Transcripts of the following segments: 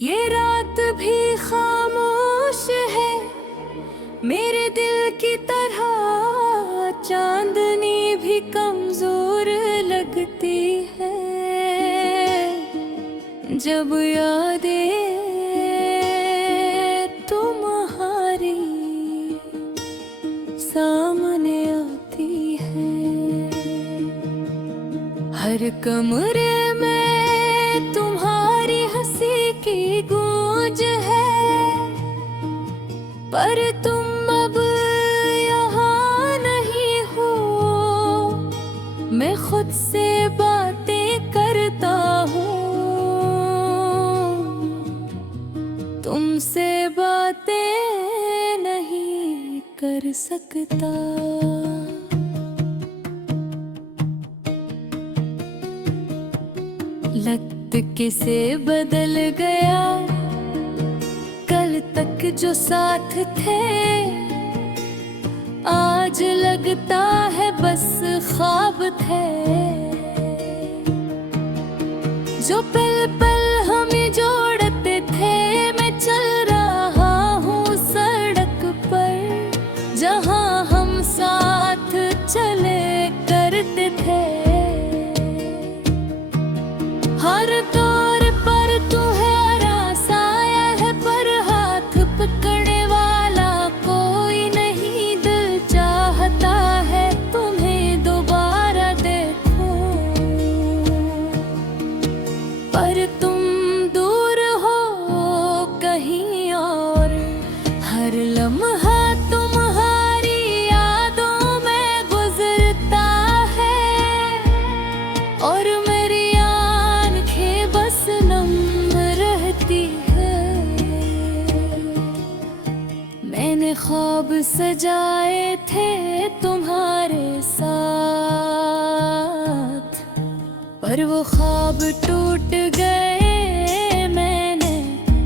ये रात भी खामोश है मेरे दिल की तरह, चांदनी भी कमजोर लगती है जब यादें तुम्हारी सामने आती है। हर कमरे में तुम्हारी हंसी की गूंज है, पर तुम अब यहाँ नहीं हो। मैं खुद से बातें करता हूँ, तुमसे बातें नहीं कर सकता। वक्त किसे बदल गया, कल तक जो साथ थे आज लगता है बस ख्वाब थे। जो पल पल हमें जोड़ते थे, मैं चल रहा हूँ सड़क पर जहाँ हम साथ चले करते थे। हर दौर पर तुम्हारा साया है, पर हाथ पकड़ने वाला कोई नहीं। दिल चाहता है तुम्हें दोबारा देखूं, पर तुम दूर हो कहीं और। हर लम्हा तुम्हारी यादों में गुजरता है और मेरी बस नम रहती है। मैंने ख्वाब सजाए थे तुम्हारे साथ, पर वो ख्वाब टूट गए। मैंने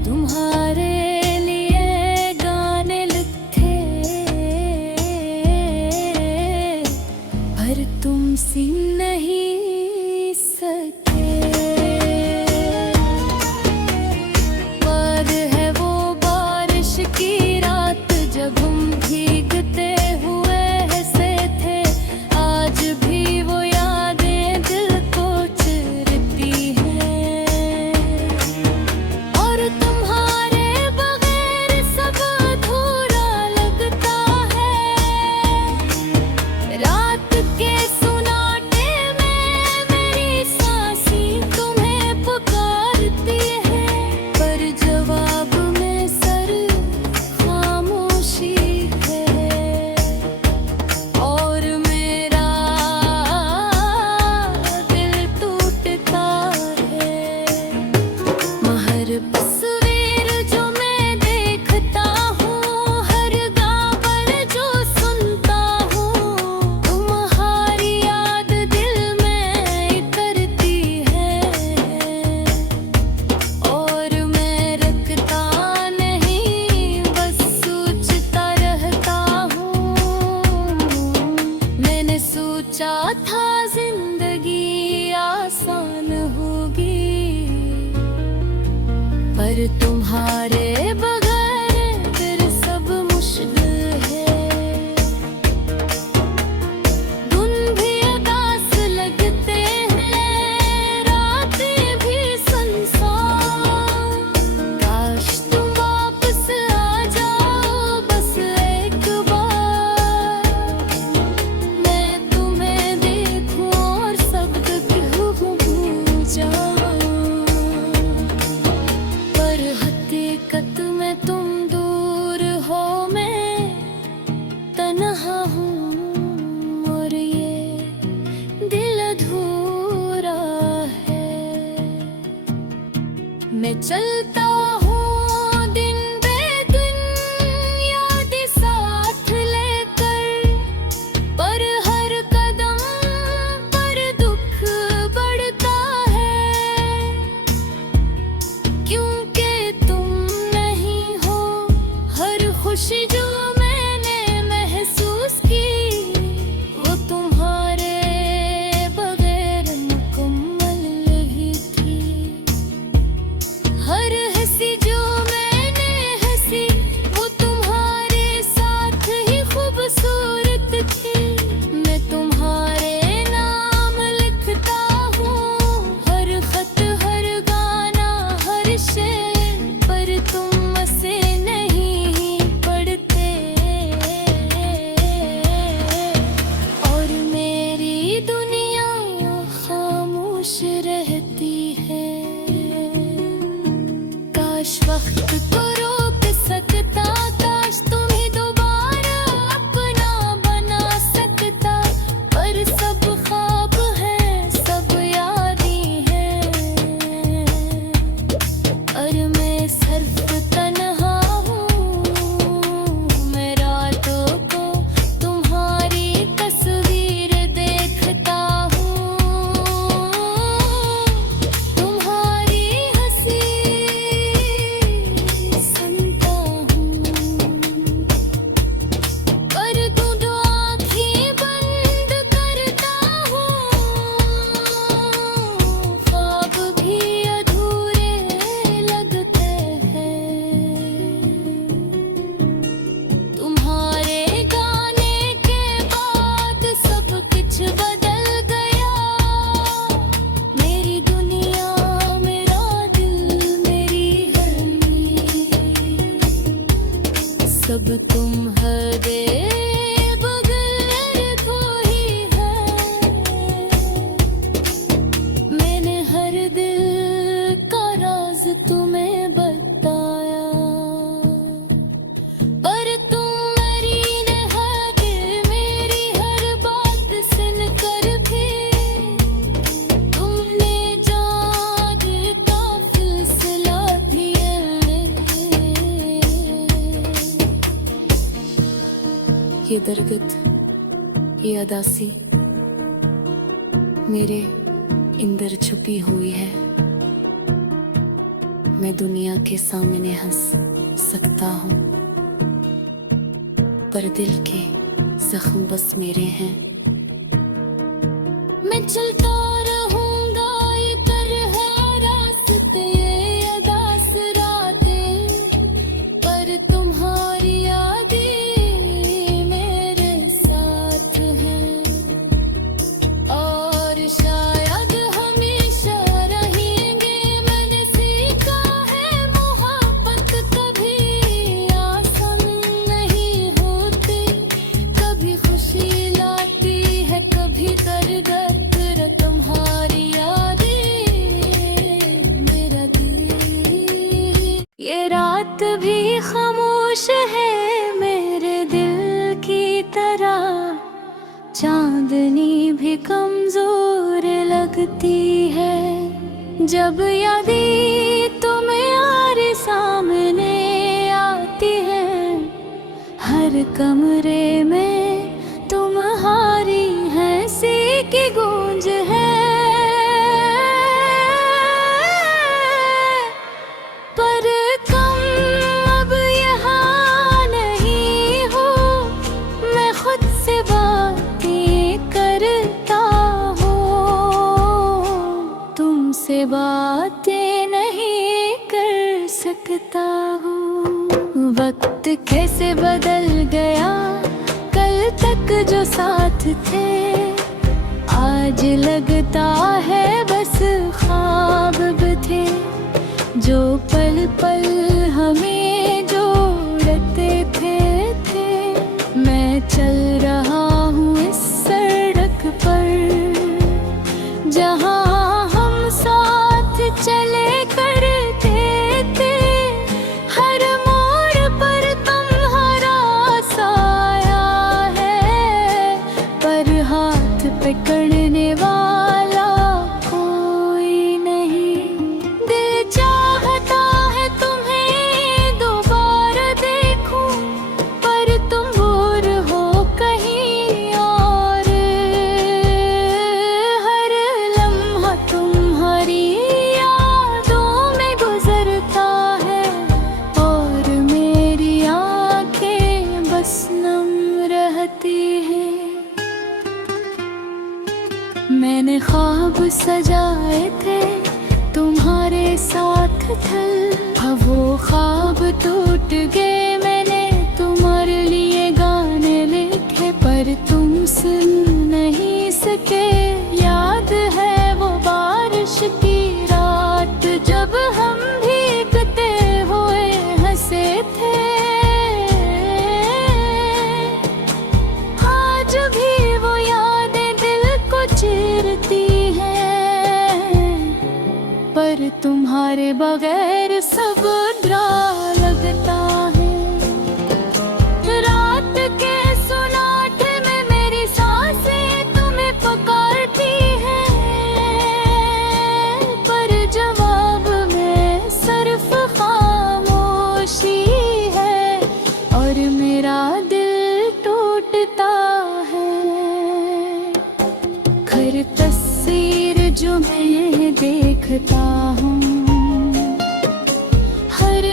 तुम्हारे लिए गाने लिखे, पर तुम सी नहीं सके। जब हम भीगते हुए हंसे थे, आज भी वो यादें दिल को चुरती हैं। और तुम्हारे बगैर सब अधूरा लगता है। रात के सुनाटे में मेरी सांसें तुम्हें पुकारती हैं, पर जवाब में सर और मेरा दिल टूटता है। हर तस्वीर जो मैं देखता हूँ, हर गाँव पर जो सुनता हूँ, तुम्हारी याद दिल में इतरती है। और मैं रखता नहीं, बस सोचता रहता हूँ। मैंने सोचा था जिंदगी आसान होगी, पर तुम्हारे बगैर फिर सब मुश्किल है। दिन भी उदास लगते हैं, रातें भी सुनसान। काश तुम वापस आ जाओ बस एक बार, मैं तुम्हें देखूं और सब भूल जाऊं। पर हकीकत में तुम दूर हो, मैं तन्हा हूँ और ये दिल अधूरा है। मैं चलता हूँ दिन बे दिन यादें साथ लेकर, पर हर कदम पर दुख बढ़ता है। क्योंकि तुम नहीं हो, हर खुशी जो मैंने महसूस की, वो तुम्हारे बगैर मुकम्मल ही थी। हर हंसी काश वक्त को रोक सकता, काश तुम्हें दोबारा अपना बना सकता। पर सब ख्वाब है, सब यादें हैं, और मैं सिर्फ तन्हा हूँ। मैं रातों को तुम्हारी तस्वीर देखता हूँ, तुम्हारी हंसी सुनता हूँ। पर तू जो आँखें बंद करता हूँ, ख्वाब भी अधूरे लगते हैं। तुम्हारे गाने के बाद सब कुछ बदल गया। मेरी दुनिया, मेरा दिल, मेरी हर नींद, सब तुम्हारे बगैर कोई है। मैंने हर दिल का राज तुम्हें बताया, पर तुम मेरी न दिल, मेरी हर बात सुनकर भी तुमने जान का फैसला दिया। ये दरगत, ये अदासी मेरे अंदर छुपी हुई है। मैं दुनिया के सामने हंस सकता हूँ, पर दिल के जख्म बस मेरे हैं। मैं चलता रहूंगा ये तरह रास्ते, ये अदास रातें, पर तुम्हारी यादें मेरे साथ हैं, और शायद हमेशा रहेंगे। मैंने सीखा है मोहब्बत कभी आसान नहीं होती, कभी खुशी लाती है, कभी दर्द। तुम्हारी यादें मेरा दिल, ये रात भी खामोश है मेरे दिल की तरह। चांदनी भी कमजोर लगती है, जब यादें तुम्हारे सामने आती है। हर कमरे में तुम्हारी हंसी की गूंज है, पर तुम अब यहाँ नहीं हो। मैं खुद से बातें करता हूँ, तुमसे बातें नहीं कर सकता हूँ। वक्त कैसे बदल गया, कल तक जो साथ थे आज लगता है बस ख्वाब थे। जो पल पल हमें जोड़ते थे, मैं चल रहा हूँ इस सड़क पर जहाँ हम साथ चले करते थे। हर मोड़ पर तुम्हारा साया है, पर हाथ पकड़ने वाला कोई नहीं। दिल चाहता है तुम्हें दोबारा देखूं, पर तुम दूर हो कहीं और। हर लम्हा तुम्हारी यादों में गुजरता है, और मेरी आंखें बस नम रहती हैं। मैंने ख्वाब सजाए थे तुम्हारे साथ थल, अब वो ख्वाब टूट गए। मैंने तुम्हारे लिए गाने लिखे, पर तुम सुन नहीं सके। याद है वो बारिश की रात, जब हम भीगते हुए हंसे थे। आज भी वो यादें दिल को चीरती हैं, पर तुम्हारे बगैर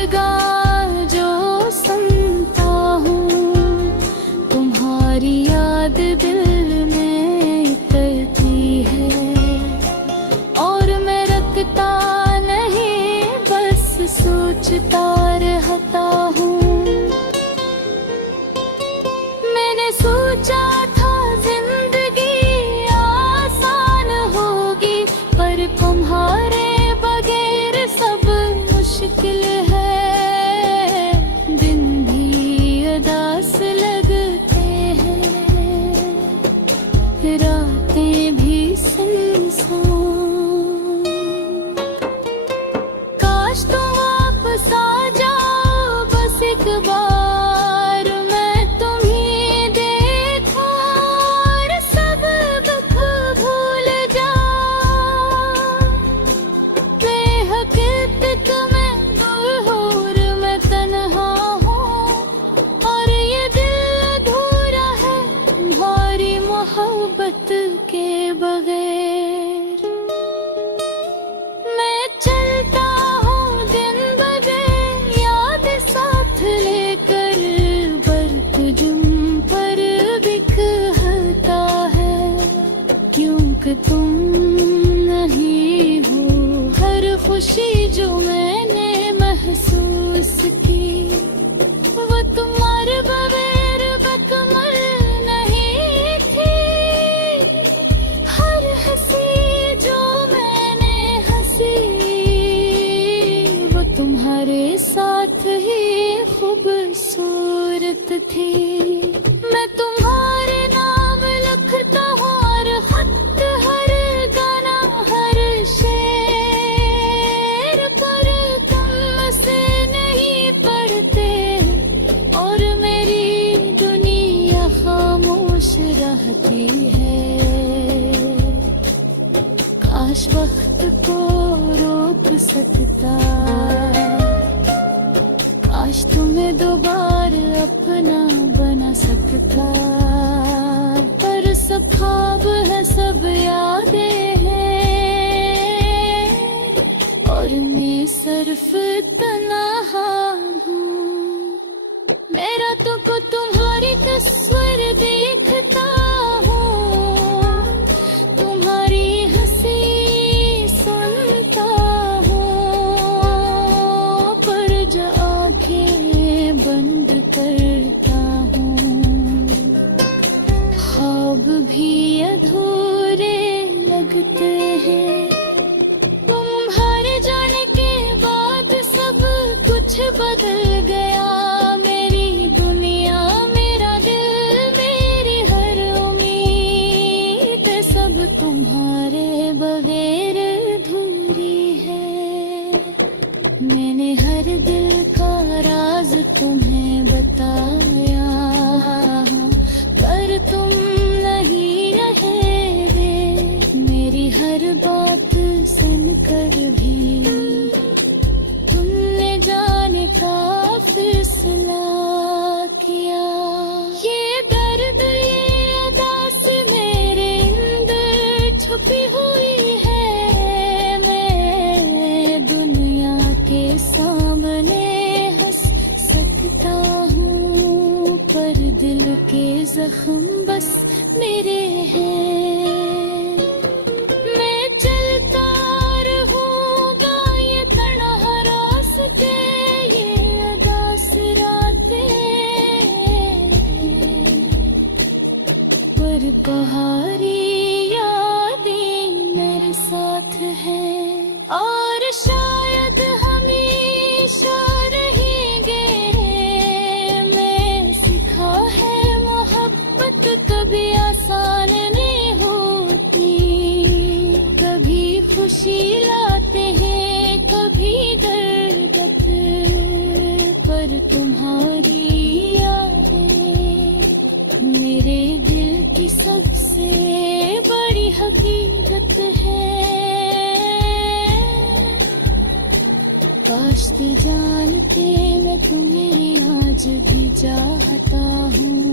गा जो सुनता हूँ, तुम्हारी याद दिल में करती है, और मैं रखता नहीं बस सोचता रहता हूँ। मैंने सोचा था जिंदगी आसान होगी, पर तुम्हारे बगैर सब मुश्किल है। दिन भी उदास लगते हैं, रातें भी सुनसान। काश तुम वापस आ जाओ बस एक बार, मैं तुम्हें देखूं और सब दुख भूल जाऊं। बेहकीकत मैं दूर हूँ और मैं तन्हा हूँ, और ये दिल अधूरा है तुम्हारी मोहब्बत के बगैर। मैं चलता हूँ दिन ब दिन याद साथ लेकर, बर्फ जुम पर बिखरता है, क्योंकि तुम नहीं हो हर खुशी जो मैंने महसूस की, वो तुम्हारे बगैर बकमल नहीं थी। हर हंसी जो मैंने हंसी, वो तुम्हारे साथ ही खूबसूरत थी। मैं तुम्हारे नाम लिखता हूँ हर खत, हर गाना, हर शेर, पर तुम से नहीं पढ़ते, और मेरी दुनिया खामोश रहती है। काश वक्त को रोक सकता, काश तुम्हें दोबारा अपना बना सकता, पर सब ख्वाब है, सब यादें हैं, और मैं सिर्फ तन्हा हूँ। मेरा तो को तुम्हारी तस्वीर देखता हूँ, तुम्हारी हंसी सुनता हूँ, पर जो आंखें बंद करता हूँ, ख्वाब भी अधूरे लगते हैं। तुम्हारे जाने के बाद सब कुछ बदल गया, मेरी दुनिया, मेरा दिल, मेरी हर उम्मीद, सब तुम्हारे बगैर अधूरी है। मैंने हर दिल का राज तुम्हें बताया, पर तुम नहीं रहे। मेरी हर बात सुनकर भी तुमने जाने का फैसला किया। ये दर्द, ये अदास मेरे अंदर छुपी हुई है, मैं दुनिया के सामने हंस सकता हूँ, पर दिल के जख्म बस मेरे हैं। मैं चलता रहूँगा ये तन्हा रास्ते, ये अदास रातें, पर तुम्हारी यादें मेरे साथ हैं, और शायद हमेशा रहेंगे। मैं सीखा है मोहब्बत कभी आसान नहीं होती, कभी खुशी लाते हैं, कभी दर्द, पर तुम्हारी यादें मेरे दिल की सबसे बड़ी हकीकत है। काश तो जानते मैं तुम्हें आज भी चाहता हूँ।